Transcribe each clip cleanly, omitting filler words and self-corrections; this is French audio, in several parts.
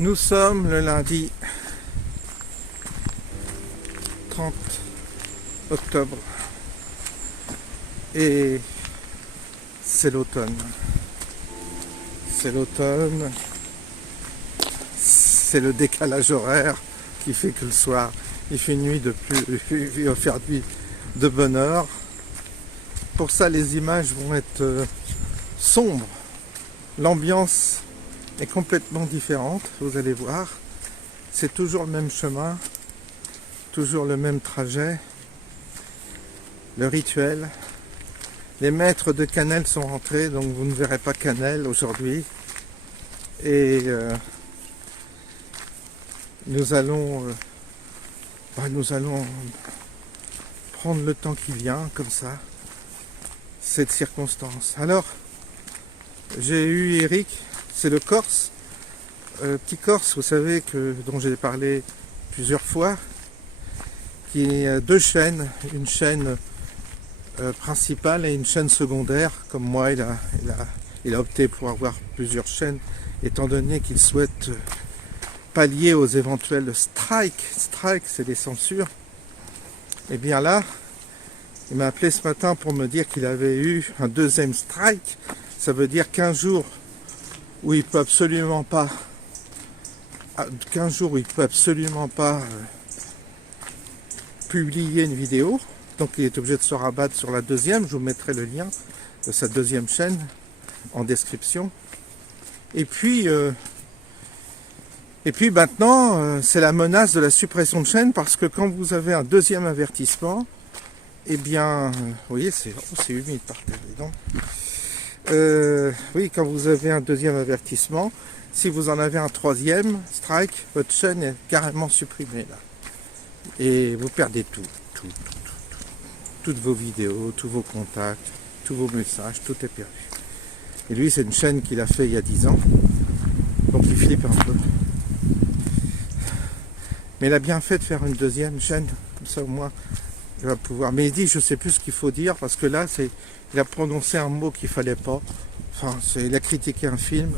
Nous sommes le lundi 30 octobre et c'est l'automne. C'est l'automne, c'est le décalage horaire qui fait que le soir il fait nuit de plus, il va faire nuit de bonne heure. Pour ça les images vont être sombres, l'ambiance est complètement différente, vous allez voir. C'est toujours le même chemin, toujours le même trajet, le rituel. Les maîtres de cannelle sont rentrés, donc vous ne verrez pas cannelle aujourd'hui. Et nous allons prendre le temps qui vient, comme ça, cette circonstance. Alors, j'ai eu Eric, c'est le Corse, petit Corse, vous savez, dont j'ai parlé plusieurs fois, qui a deux chaînes, une chaîne principale et une chaîne secondaire. Comme moi, il a opté pour avoir plusieurs chaînes, étant donné qu'il souhaite pallier aux éventuels strikes. Strike, c'est des censures. Et bien là, il m'a appelé ce matin pour me dire qu'il avait eu un deuxième strike. Ça veut dire 15 jours où il peut absolument pas publier une vidéo. Donc il est obligé de se rabattre sur la deuxième. Je vous mettrai le lien de sa deuxième chaîne en description. Et puis maintenant, c'est la menace de la suppression de chaîne, parce que quand vous avez un deuxième avertissement, eh bien, vous voyez, c'est humide par terre, dis donc. Oui, quand vous avez un deuxième avertissement, si vous en avez un troisième strike, votre chaîne est carrément supprimée là. Et vous perdez tout. Toutes vos vidéos, tous vos contacts, tous vos messages, tout est perdu. Et lui, c'est une chaîne qu'il a fait il y a 10 ans, donc il flippe un peu. Mais il a bien fait de faire une deuxième chaîne, comme ça au moins il va pouvoir. Mais il dit, je sais plus ce qu'il faut dire, parce que là, il a prononcé un mot qu'il fallait pas. Enfin, il a critiqué un film,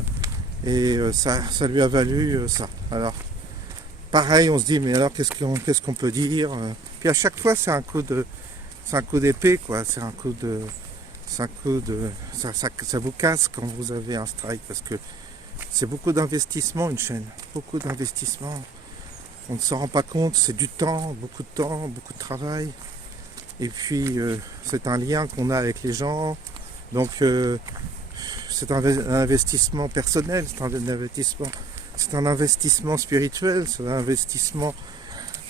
et ça lui a valu ça. Alors, pareil, on se dit, mais alors qu'est-ce qu'on peut dire? Puis à chaque fois, c'est un coup d'épée, quoi. Ça vous casse quand vous avez un strike, parce que c'est beaucoup d'investissement, une chaîne. Beaucoup d'investissement. On ne s'en rend pas compte, c'est du temps, beaucoup de travail. Et puis, c'est un lien qu'on a avec les gens. Donc, c'est un investissement personnel, c'est un investissement spirituel, c'est un investissement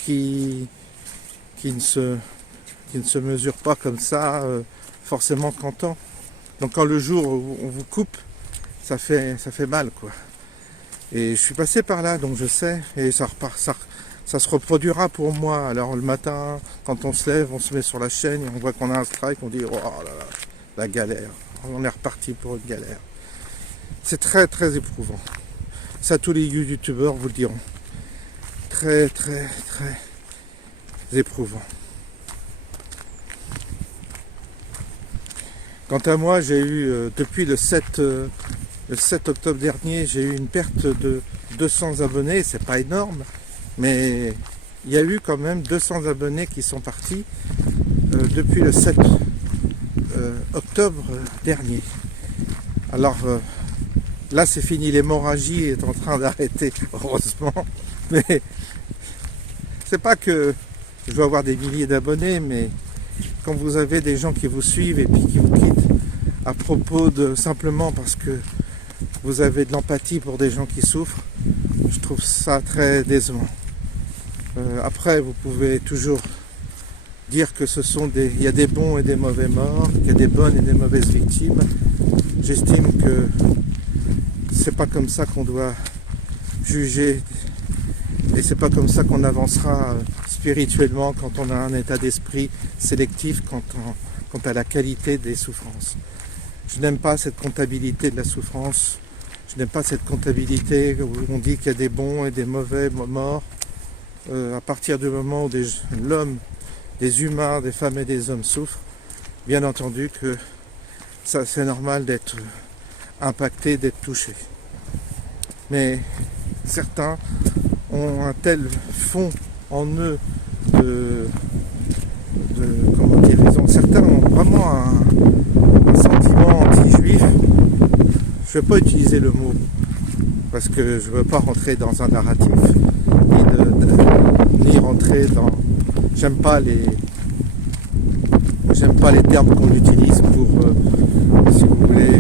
qui ne se mesure pas comme ça, forcément qu'en temps. Donc, quand le jour où on vous coupe, ça fait mal, quoi. Et je suis passé par là, donc je sais, et ça se reproduira pour moi. Alors le matin, quand on se lève, on se met sur la chaîne et on voit qu'on a un strike, on dit oh là là, la galère. On est reparti pour une galère. C'est très très éprouvant. Ça, tous les youtubeurs vous le diront. Très très très éprouvant. Quant à moi, j'ai eu depuis le 7 octobre dernier, j'ai eu une perte de 200 abonnés. C'est pas énorme, mais il y a eu quand même 200 abonnés qui sont partis depuis le 7 octobre dernier. Alors là, c'est fini, l'hémorragie est en train d'arrêter, heureusement. Mais c'est pas que je dois avoir des milliers d'abonnés, mais quand vous avez des gens qui vous suivent et puis qui vous quittent à propos de simplement parce que vous avez de l'empathie pour des gens qui souffrent, je trouve ça très décevant. Après, vous pouvez toujours dire que il y a des bons et des mauvais morts, qu'il y a des bonnes et des mauvaises victimes. J'estime que c'est pas comme ça qu'on doit juger, et c'est pas comme ça qu'on avancera spirituellement quand on a un état d'esprit sélectif quant à la qualité des souffrances. Je n'aime pas cette comptabilité de la souffrance. Je n'aime pas cette comptabilité où on dit qu'il y a des bons et des mauvais morts. À partir du moment où des humains, des femmes et des hommes souffrent, bien entendu que ça c'est normal d'être impacté, d'être touché. Mais certains ont un tel fond en eux comment dire, certains ont vraiment un sentiment anti-juif. Je ne vais pas utiliser le mot parce que je ne veux pas rentrer dans un narratif ni rentrer dans. J'aime pas les termes qu'on utilise pour, si vous voulez,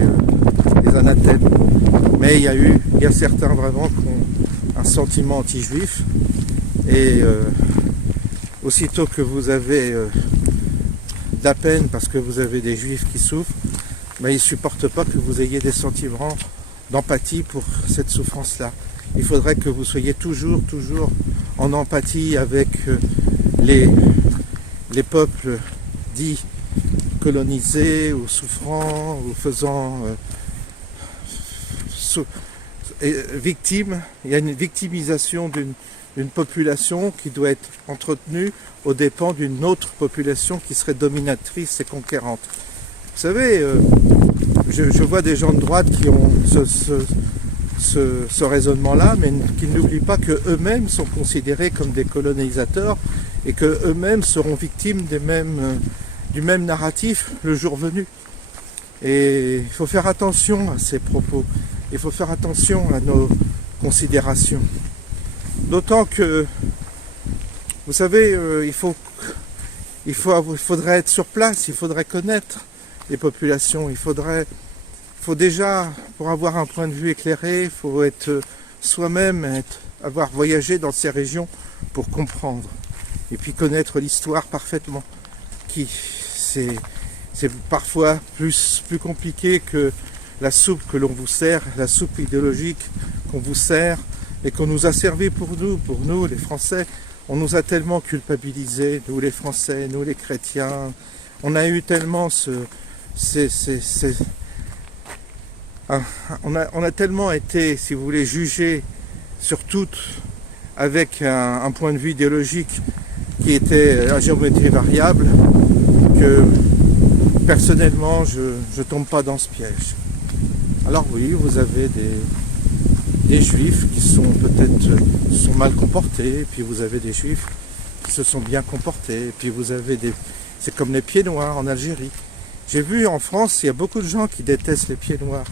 les anathèmes. Mais il y a certains vraiment qui ont un sentiment anti-juif et aussitôt que vous avez de la peine parce que vous avez des juifs qui souffrent, mais ils ne supportent pas que vous ayez des sentiments d'empathie pour cette souffrance-là. Il faudrait que vous soyez toujours en empathie avec les peuples dits colonisés ou souffrants ou faisant victimes. Il y a une victimisation d'une population qui doit être entretenue aux dépens d'une autre population qui serait dominatrice et conquérante. Vous savez, je vois des gens de droite qui ont ce raisonnement-là, mais qui n'oublient pas qu'eux-mêmes sont considérés comme des colonisateurs et qu'eux-mêmes seront victimes du même narratif le jour venu. Et il faut faire attention à ces propos, il faut faire attention à nos considérations. D'autant que, vous savez, il faudrait être sur place, il faudrait connaître les populations, il faut déjà, pour avoir un point de vue éclairé, il faut être soi-même, avoir voyagé dans ces régions pour comprendre. Et puis connaître l'histoire parfaitement. C'est parfois plus compliqué que la soupe que l'on vous sert, la soupe idéologique qu'on vous sert et qu'on nous a servi pour nous les Français. On nous a tellement culpabilisés, nous les Français, nous les chrétiens. On a eu tellement on a tellement été, si vous voulez, jugés sur tout avec un point de vue idéologique qui était à géométrie variable que personnellement je ne tombe pas dans ce piège. Alors oui, vous avez des juifs qui sont peut-être mal comportés, et puis vous avez des juifs qui se sont bien comportés, et puis vous avez c'est comme les pieds noirs en Algérie. J'ai vu en France, il y a beaucoup de gens qui détestent les pieds noirs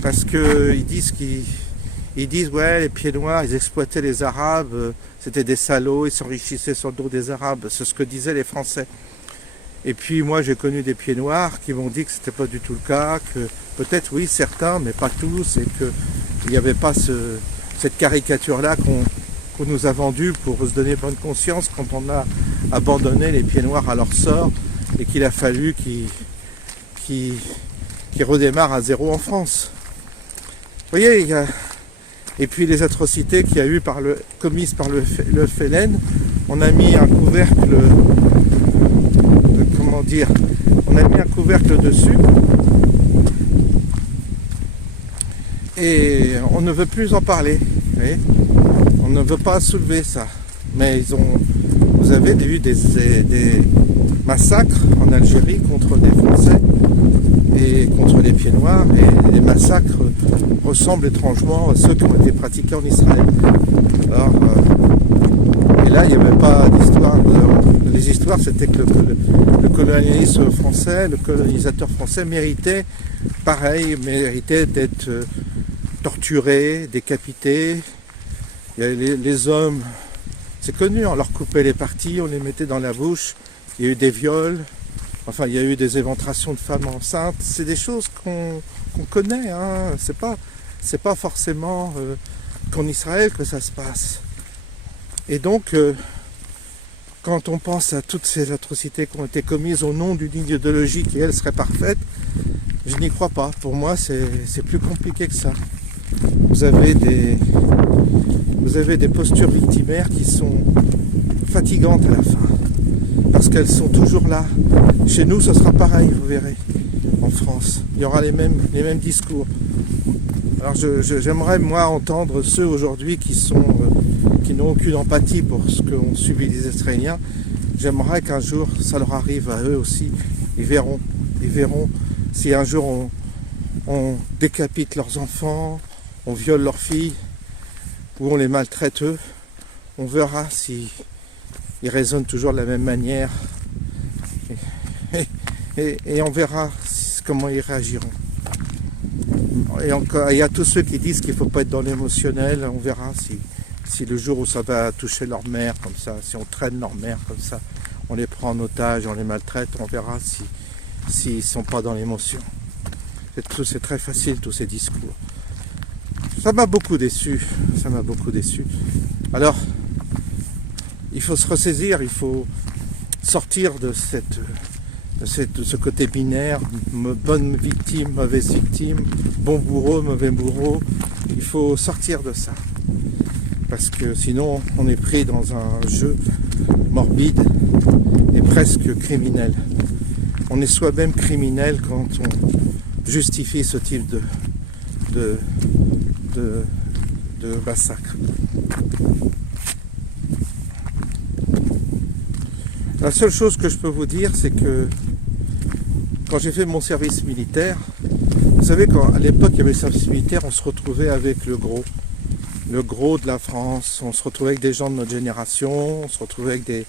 parce qu'ils disent ouais, les pieds noirs, ils exploitaient les Arabes, c'était des salauds, ils s'enrichissaient sur le dos des Arabes, c'est ce que disaient les Français. Et puis moi j'ai connu des pieds noirs qui m'ont dit que c'était pas du tout le cas, que peut-être oui certains, mais pas tous, et qu'il n'y avait pas cette caricature-là qu'on nous a vendue pour se donner bonne conscience quand on a abandonné les pieds noirs à leur sort et qu'il a fallu qu'ils redémarrent à zéro en France. Vous voyez, et puis les atrocités qu'il y a eu commises par le FLN, on a mis un couvercle, on a mis un couvercle dessus et on ne veut plus en parler. Vous voyez, on ne veut pas soulever ça. Mais vous avez eu des massacres en Algérie contre des Français et contre les pieds noirs, et les massacres ressemblent étrangement à ceux qui ont été pratiqués en Israël. Alors, et là, il n'y avait pas d'histoire. Les histoires, c'était que le colonialisme français, le colonisateur français méritait d'être torturé, décapité. Les hommes, c'est connu, on leur coupait les parties, on les mettait dans la bouche. Il y a eu des viols, enfin il y a eu des éventrations de femmes enceintes. C'est des choses qu'on connaît, hein. C'est pas forcément qu'en Israël que ça se passe. Et donc, quand on pense à toutes ces atrocités qui ont été commises au nom d'une idéologie qui, elle, serait parfaite, je n'y crois pas. Pour moi, c'est plus compliqué que ça. Vous avez des postures victimaires qui sont fatigantes à la fin. Parce qu'elles sont toujours là. Chez nous, ce sera pareil, vous verrez, en France. Il y aura les mêmes discours. Alors j'aimerais, moi, entendre ceux aujourd'hui qui n'ont aucune empathie pour ce qu'ont subi les Israéliens. J'aimerais qu'un jour, ça leur arrive à eux aussi. Ils verront si un jour on décapite leurs enfants, on viole leurs filles. où on les maltraite eux, on verra si ils raisonnent toujours de la même manière et on verra comment ils réagiront. Et encore, il y a tous ceux qui disent qu'il ne faut pas être dans l'émotionnel, on verra si le jour où ça va toucher leur mère comme ça, si on traîne leur mère comme ça, on les prend en otage, on les maltraite, on verra s'ils ne sont pas dans l'émotion. C'est très facile tous ces discours. Ça m'a beaucoup déçu, ça m'a beaucoup déçu. Alors, il faut se ressaisir, il faut sortir de ce côté binaire, bonne victime, mauvaise victime, bon bourreau, mauvais bourreau. Il faut sortir de ça. Parce que sinon, on est pris dans un jeu morbide et presque criminel. On est soi-même criminel quand on justifie ce type de massacre. La seule chose que je peux vous dire, c'est que quand j'ai fait mon service militaire, vous savez, à l'époque il y avait le service militaire, on se retrouvait avec le gros de la France, on se retrouvait avec des gens de notre génération, on se retrouvait avec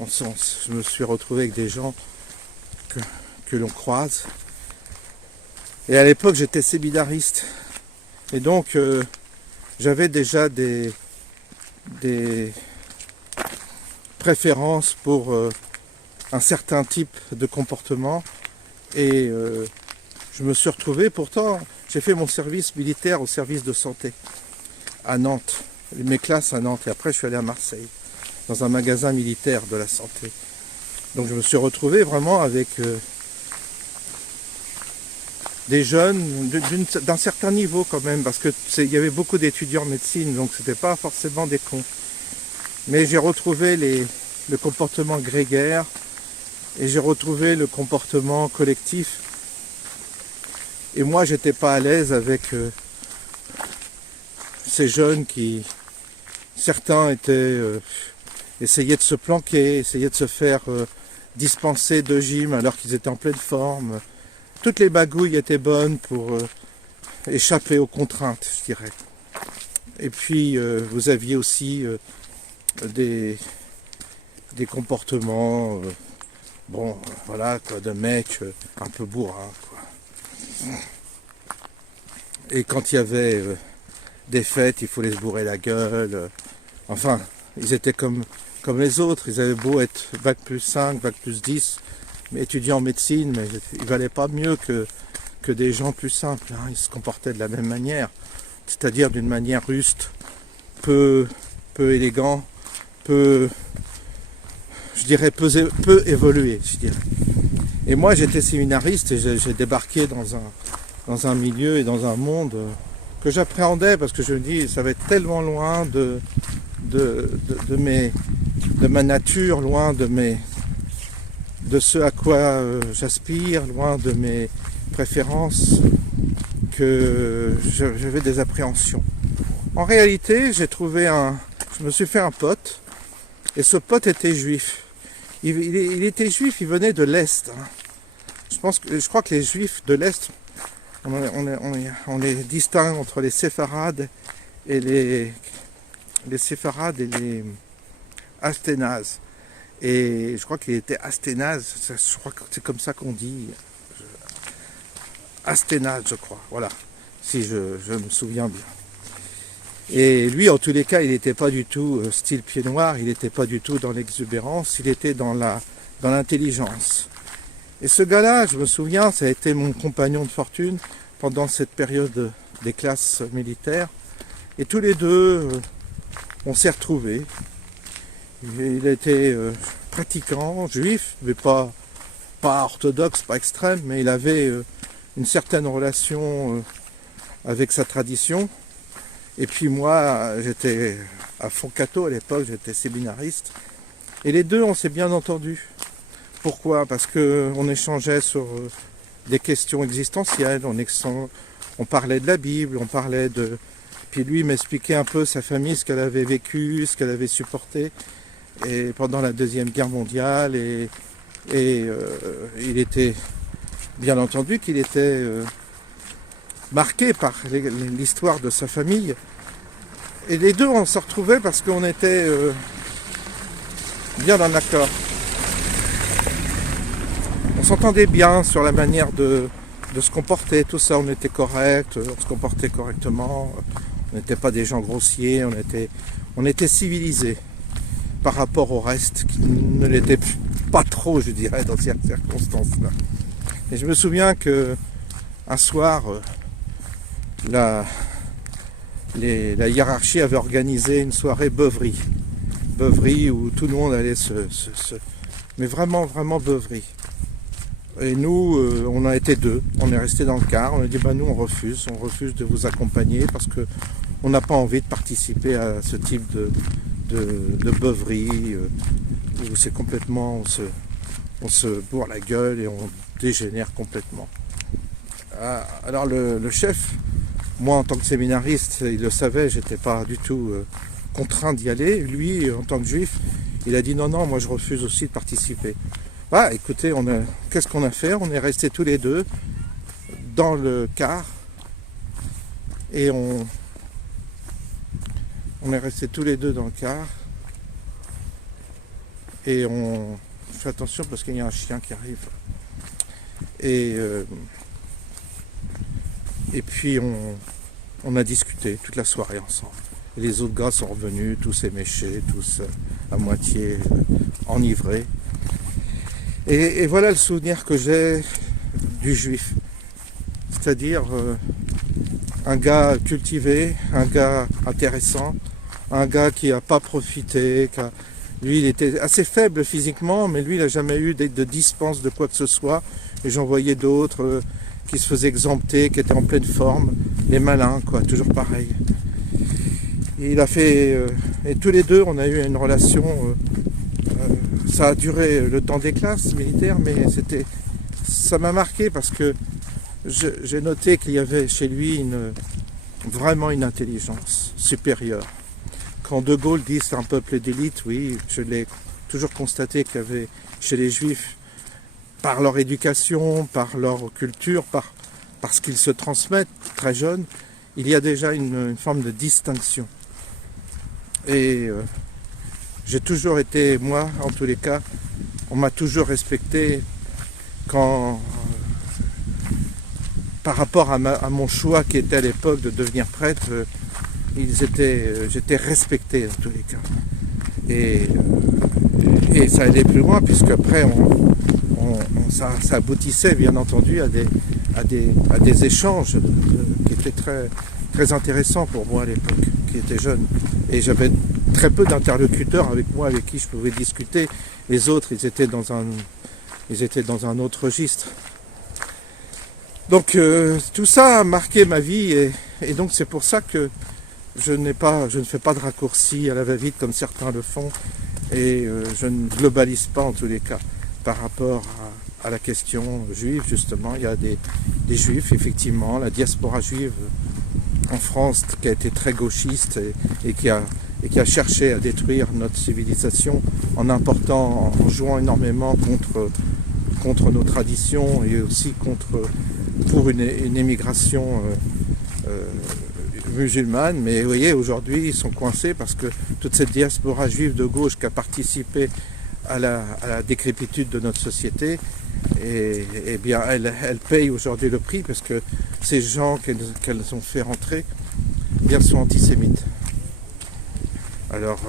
je me suis retrouvé avec des gens que l'on croise. Et à l'époque j'étais séminariste. Et donc j'avais déjà des préférences pour un certain type de comportement. Et je me suis retrouvé, pourtant j'ai fait mon service militaire au service de santé à Nantes, mes classes à Nantes, et après je suis allé à Marseille, dans un magasin militaire de la santé. Donc je me suis retrouvé vraiment avec des jeunes d'un certain niveau quand même, parce que il y avait beaucoup d'étudiants en médecine, donc c'était pas forcément des cons. Mais j'ai retrouvé le comportement grégaire, et j'ai retrouvé le comportement collectif. Et moi j'étais pas à l'aise avec ces jeunes qui, certains essayaient de se planquer, essayaient de se faire dispenser de gym alors qu'ils étaient en pleine forme. Toutes les magouilles étaient bonnes pour échapper aux contraintes, je dirais. Et puis vous aviez aussi des comportements, voilà, quoi, de mecs un peu bourrins, quoi. Et quand il y avait des fêtes, il fallait se bourrer la gueule. Enfin, ils étaient comme les autres. Ils avaient beau être bac plus 5, bac plus 10, mais étudiants en médecine, mais ils valaient pas mieux que des gens plus simples. Hein. Ils se comportaient de la même manière, c'est-à-dire d'une manière ruste, peu élégant, peu évolué, je dirais. Et moi, j'étais séminariste et j'ai débarqué dans un milieu et dans un monde que j'appréhendais, parce que je me dis, ça va être tellement loin de ma nature, loin de ce à quoi j'aspire, loin de mes préférences, que j'avais des appréhensions. En réalité, je me suis fait un pote, et ce pote était juif. Il était juif, il venait de l'Est. Hein. Je crois que les juifs de l'Est, on les distingue entre les séfarades et les asténazes. Et je crois qu'il était asténaze, je crois que c'est comme ça qu'on dit. Asténaze, je crois, voilà, si je me souviens bien. Et lui, en tous les cas, il n'était pas du tout style pied noir, il n'était pas du tout dans l'exubérance, il était dans l'intelligence. Et ce gars-là, je me souviens, ça a été mon compagnon de fortune pendant cette période des classes militaires. Et tous les deux, on s'est retrouvés. Il était pratiquant, juif, mais pas orthodoxe, pas extrême, mais il avait une certaine relation avec sa tradition. Et puis moi, j'étais à fond catho à l'époque, j'étais séminariste. Et les deux, on s'est bien entendus. Pourquoi ? Parce qu'on échangeait sur des questions existentielles, on parlait de la Bible, on parlait de... Puis lui m'expliquait un peu sa famille, ce qu'elle avait vécu, ce qu'elle avait supporté et pendant la Deuxième Guerre mondiale. Et il était, bien entendu, qu'il était marqué par l'histoire de sa famille. Et les deux, on se retrouvait parce qu'on était bien en accord. On s'entendait bien sur la manière de se comporter, tout ça, on était correct, on se comportait correctement, on n'était pas des gens grossiers, on était civilisés par rapport au reste qui ne l'était pas trop, je dirais, dans ces circonstances-là. Et je me souviens que un soir, la hiérarchie avait organisé une soirée beuverie où tout le monde allait mais vraiment, vraiment beuverie. Et nous, on a été deux, on est resté dans le car, on a dit nous on refuse de vous accompagner parce que on n'a pas envie de participer à ce type de beuverie où c'est complètement, on se bourre la gueule et on dégénère complètement. Alors le chef, moi en tant que séminariste, il le savait, j'étais pas du tout contraint d'y aller. Lui, en tant que juif, il a dit non, moi je refuse aussi de participer. Écoutez, qu'est-ce qu'on a fait? On est restés tous les deux dans le car et on est restés tous les deux dans le car et on fait attention parce qu'il y a un chien qui arrive et puis on a discuté toute la soirée ensemble. Et les autres gars sont revenus, tous éméchés, tous à moitié enivrés. Et voilà le souvenir que j'ai du juif. C'est-à-dire un gars cultivé, un gars intéressant, un gars qui n'a pas profité. Lui, il était assez faible physiquement, mais lui, il n'a jamais eu de dispense de quoi que ce soit. Et j'en voyais d'autres qui se faisaient exempter, qui étaient en pleine forme. Les malins, quoi, toujours pareil. Et il a fait... et tous les deux, on a eu une relation... ça a duré le temps des classes militaires, mais ça m'a marqué parce que j'ai noté qu'il y avait chez lui vraiment une intelligence supérieure. Quand De Gaulle dit c'est un peuple d'élite, oui, je l'ai toujours constaté qu'il y avait chez les Juifs, par leur éducation, par leur culture, parce qu'ils se transmettent très jeunes, il y a déjà une forme de distinction. Et j'ai toujours été, moi, en tous les cas, on m'a toujours respecté quand, par rapport à mon choix qui était à l'époque de devenir prêtre, j'étais respecté en tous les cas. Et ça allait plus loin puisque après ça aboutissait bien entendu à des échanges qui étaient très, très intéressants pour moi à l'époque, qui était jeune. Et j'avais très peu d'interlocuteurs avec moi, avec qui je pouvais discuter. Les autres, ils étaient dans un autre registre. Donc tout ça a marqué ma vie et donc c'est pour ça que je ne fais pas de raccourcis à la va-vite comme certains le font et je ne globalise pas en tous les cas par rapport à la question juive justement. Il y a des juifs effectivement, la diaspora juive en France qui a été très gauchiste et qui a cherché à détruire notre civilisation en jouant énormément contre nos traditions et aussi pour une émigration musulmane. Mais vous voyez, aujourd'hui, ils sont coincés parce que toute cette diaspora juive de gauche qui a participé à la décrépitude de notre société, et bien, elle paye aujourd'hui le prix parce que ces gens qu'elles ont fait rentrer bien sont antisémites. Alors,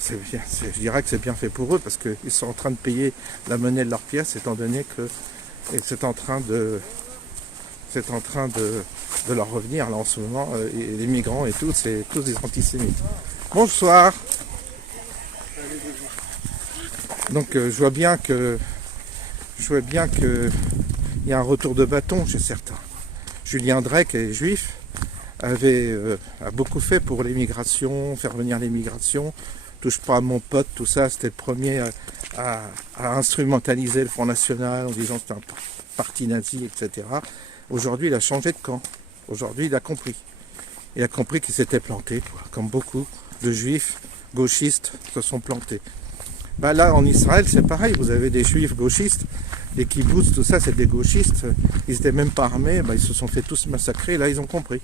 je dirais que c'est bien fait pour eux parce qu'ils sont en train de payer la monnaie de leur pièce étant donné que c'est en train de leur revenir là en ce moment. Et les migrants et tout, c'est tous des antisémites. Bonsoir. Donc je vois bien que il y a un retour de bâton chez certains. Julien Drey, qui est juif, a beaucoup fait pour l'immigration, faire venir l'immigration. Touche pas à mon pote, tout ça, c'était le premier à instrumentaliser le Front National en disant que c'était un parti nazi, etc. Aujourd'hui, il a changé de camp. Aujourd'hui, il a compris. Il a compris qu'il s'était planté, comme beaucoup de juifs gauchistes se sont plantés. Là, en Israël, c'est pareil. Vous avez des juifs gauchistes, des kibboutz, tout ça, c'est des gauchistes. Ils n'étaient même pas armés, ils se sont fait tous massacrer. Là, ils ont compris.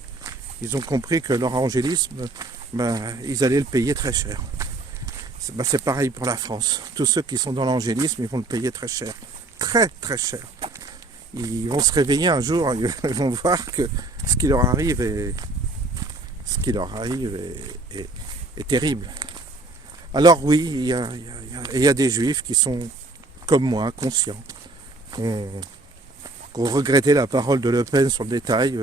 Ils ont compris que leur évangélisme ben, ils allaient le payer très cher. C'est pareil pour la France. Tous ceux qui sont dans l'angélisme, ils vont le payer très cher. Très très cher. Ils vont se réveiller un jour, ils vont voir que ce qui leur arrive est terrible. Alors oui, il y a des juifs qui sont comme moi, conscients, qui ont regretté la parole de Le Pen sur le détail.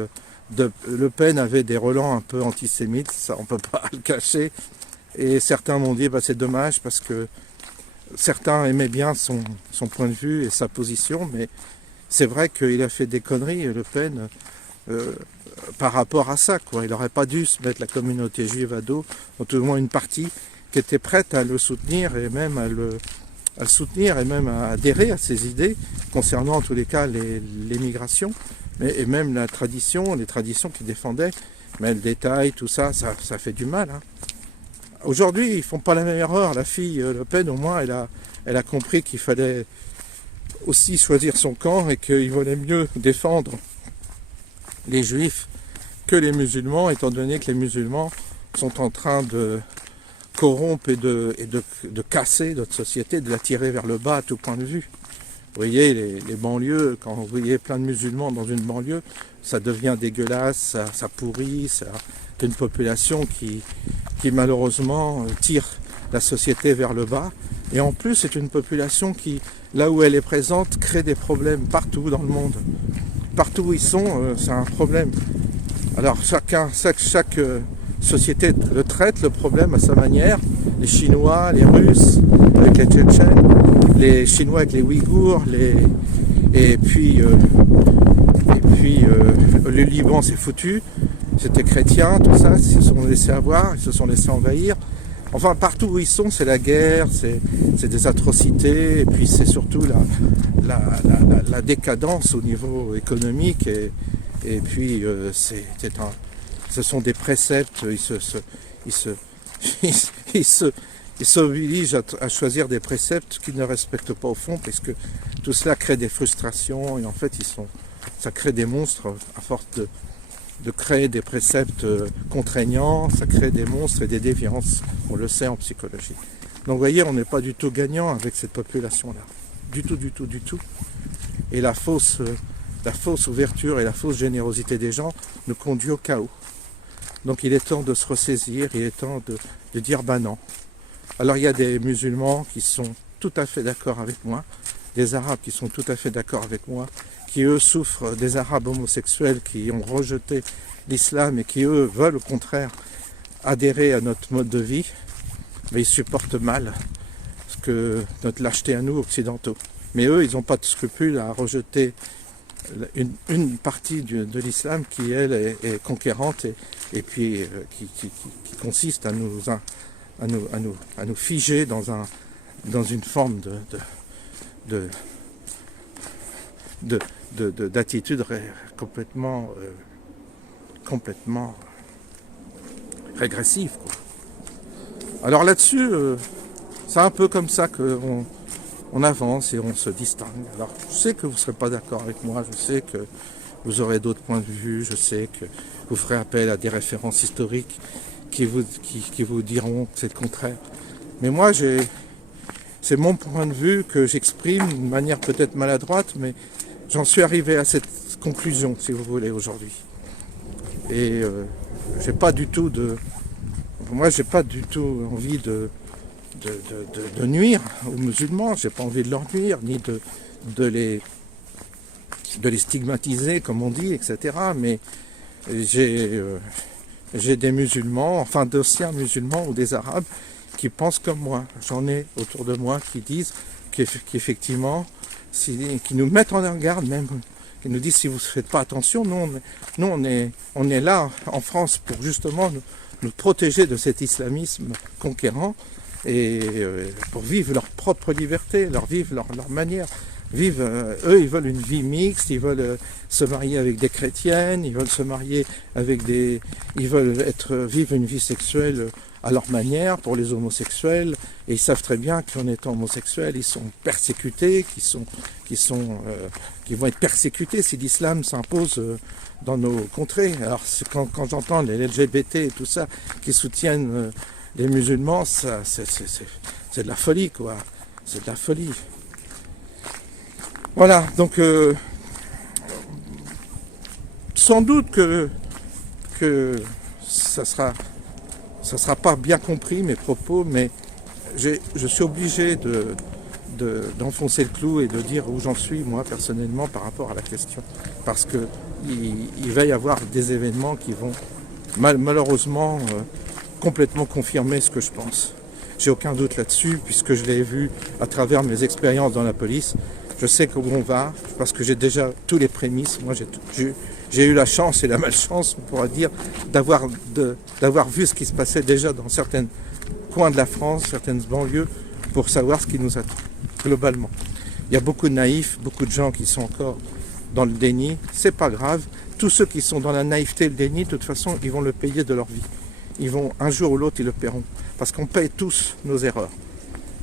Le Pen avait des relents un peu antisémites, ça on ne peut pas le cacher. Et certains m'ont dit bah, c'est dommage parce que certains aimaient bien son point de vue et sa position, mais c'est vrai qu'il a fait des conneries, Le Pen, par rapport à ça, quoi. Il n'aurait pas dû se mettre la communauté juive à dos, ou tout au moins une partie qui était prête à le soutenir et même à le soutenir et même à adhérer à ses idées concernant en tous les cas l'émigration et même les traditions qu'il défendait. Mais le détail, tout ça, ça fait du mal. Hein. Aujourd'hui, ils ne font pas la même erreur. La fille Le Pen, au moins, elle a compris qu'il fallait aussi choisir son camp et qu'il valait mieux défendre les juifs que les musulmans, étant donné que les musulmans sont en train de corrompre et de casser notre société, de la tirer vers le bas à tout point de vue. Vous voyez, les banlieues, quand vous voyez plein de musulmans dans une banlieue, ça devient dégueulasse, ça pourrit, c'est une population qui malheureusement tire la société vers le bas. Et en plus, c'est une population qui, là où elle est présente, crée des problèmes partout dans le monde. Partout où ils sont, c'est un problème. Alors chaque société le traite, le problème à sa manière. Les Chinois, les Russes avec les Tchétchènes, les Chinois avec les Ouïghours, et puis le Liban s'est foutu. C'était chrétien, tout ça, ils se sont laissés avoir, ils se sont laissés envahir. Enfin, partout où ils sont, c'est la guerre, c'est des atrocités, et puis c'est surtout la décadence au niveau économique, et puis ce sont des préceptes, ils s'obligent à choisir des préceptes qu'ils ne respectent pas au fond, parce que tout cela crée des frustrations, et en fait, ça crée des monstres à force de créer des préceptes contraignants, ça crée des monstres et des déviances, on le sait en psychologie. Donc vous voyez, on n'est pas du tout gagnant avec cette population-là, du tout. Et la fausse ouverture et la fausse générosité des gens nous conduit au chaos. Donc il est temps de se ressaisir, il est temps de dire bah non. Alors il y a des musulmans qui sont tout à fait d'accord avec moi, des arabes qui sont tout à fait d'accord avec moi, qui eux souffrent, des arabes homosexuels qui ont rejeté l'islam et qui eux veulent au contraire adhérer à notre mode de vie, mais ils supportent mal notre lâcheté à nous occidentaux. Mais eux, ils n'ont pas de scrupule à rejeter une partie de l'islam qui, elle, est conquérante et puis qui consiste à nous figer dans une forme d'attitude complètement régressive, quoi. Alors là-dessus, c'est un peu comme ça qu'on avance et on se distingue. Alors je sais que vous ne serez pas d'accord avec moi, je sais que vous aurez d'autres points de vue, je sais que vous ferez appel à des références historiques qui vous diront que c'est le contraire. Mais moi, c'est mon point de vue que j'exprime d'une manière peut-être maladroite, mais j'en suis arrivé à cette conclusion, si vous voulez, aujourd'hui. Et j'ai pas du tout envie de nuire aux musulmans, j'ai pas envie de leur nuire, ni de les stigmatiser, comme on dit, etc. Mais j'ai des musulmans, enfin d'anciens musulmans ou des arabes, qui pensent comme moi. J'en ai autour de moi qui disent qu'effectivement, qui nous mettent en garde même, qui nous disent si vous ne faites pas attention, nous on est là en France pour justement nous protéger de cet islamisme conquérant et pour vivre leur propre liberté, vivre leur manière. Eux, ils veulent une vie mixte, ils veulent se marier avec des chrétiennes, ils veulent se marier avec ils veulent vivre une vie sexuelle à leur manière pour les homosexuels, et ils savent très bien qu'en étant homosexuels, ils sont persécutés, qui vont être persécutés si l'islam s'impose dans nos contrées. Alors quand j'entends les LGBT et tout ça qui soutiennent les musulmans, c'est de la folie, quoi. C'est de la folie. Voilà, donc sans doute que ça sera pas bien compris mes propos, mais je suis obligé d'enfoncer le clou et de dire où j'en suis moi personnellement par rapport à la question, parce que il va y avoir des événements qui vont malheureusement complètement confirmer ce que je pense. J'ai aucun doute là-dessus, puisque je l'ai vu à travers mes expériences dans la police. Je sais où on va, parce que j'ai déjà tous les prémices. Moi, j'ai eu la chance et la malchance, on pourra dire, d'avoir vu ce qui se passait déjà dans certains coins de la France, certaines banlieues, pour savoir ce qui nous attend, globalement. Il y a beaucoup de naïfs, beaucoup de gens qui sont encore dans le déni. C'est pas grave. Tous ceux qui sont dans la naïveté et le déni, de toute façon, ils vont le payer de leur vie. Ils vont, un jour ou l'autre, ils le paieront. Parce qu'on paye tous nos erreurs.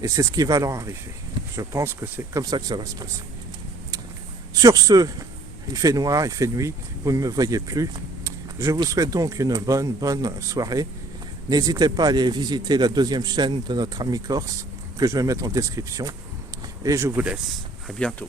Et c'est ce qui va leur arriver. Je pense que c'est comme ça que ça va se passer. Sur ce, il fait noir, il fait nuit, vous ne me voyez plus. Je vous souhaite donc une bonne soirée. N'hésitez pas à aller visiter la deuxième chaîne de notre ami Corse, que je vais mettre en description. Et je vous laisse. À bientôt.